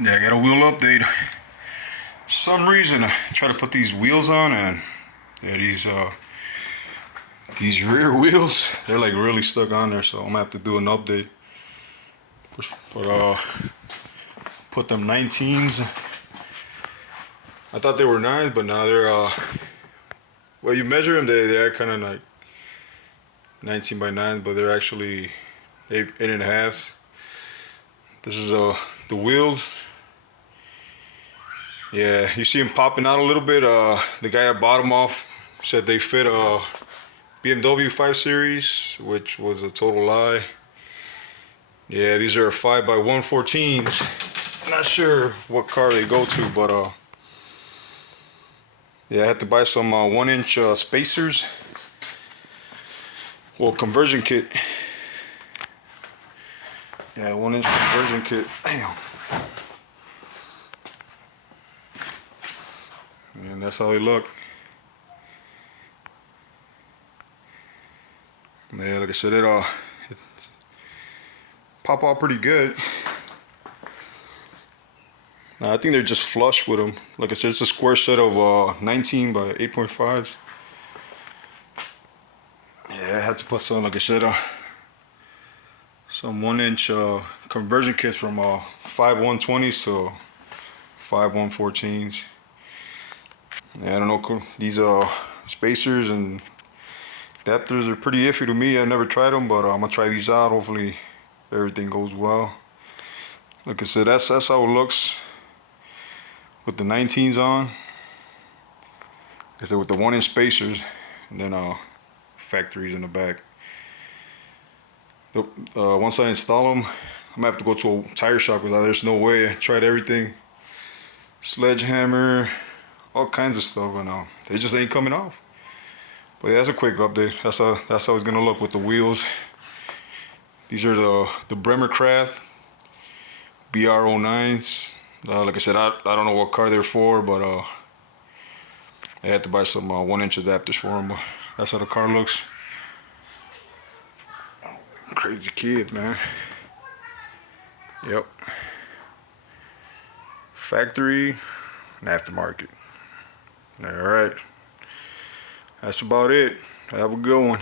Yeah, I got a wheel update. For some reason I try to put these wheels on, and yeah, these rear wheels, they're like really stuck on there, so I'm gonna have to do an update. But put them 19s. I thought they were 9s, but now they're well, you measure them, they're kind of like 19 by 9, but they're actually 8.5. This is the wheels. Yeah, you see them popping out a little bit. The guy that bought them off said they fit a BMW 5 Series, which was a total lie. Yeah, these are 5 by 114s. Not sure what car they go to, but yeah, I had to buy some 1-inch spacers. Well, conversion kit. Yeah, 1-inch conversion kit. Damn. And that's how they look. Yeah, like I said, it pop out pretty good. I think they're just flush with them. Like I said, it's a square set of 19 by 8.5s. Yeah, I had to put some, like I said, some 1-inch conversion kits from 5 120s to 5 114s. Yeah, I don't know, these spacers and adapters are pretty iffy to me. I never tried them, but I'm gonna try these out. Hopefully everything goes well. Like I said, that's how it looks with the 19s on. Like I said, with the 1-inch spacers, and then factories in the back. Once I install them, I'm gonna have to go to a tire shop because there's no way. I tried everything, sledgehammer, all kinds of stuff, and they just ain't coming off. But yeah, that's a quick update. That's how it's gonna look with the wheels. These are the Bremmer Kraft BR09s. Like I said, I don't know what car they're for, but I had to buy some 1-inch adapters for them. But that's how the car looks. Crazy kid, man. Yep. Factory and aftermarket. All right. That's about it. Have a good one.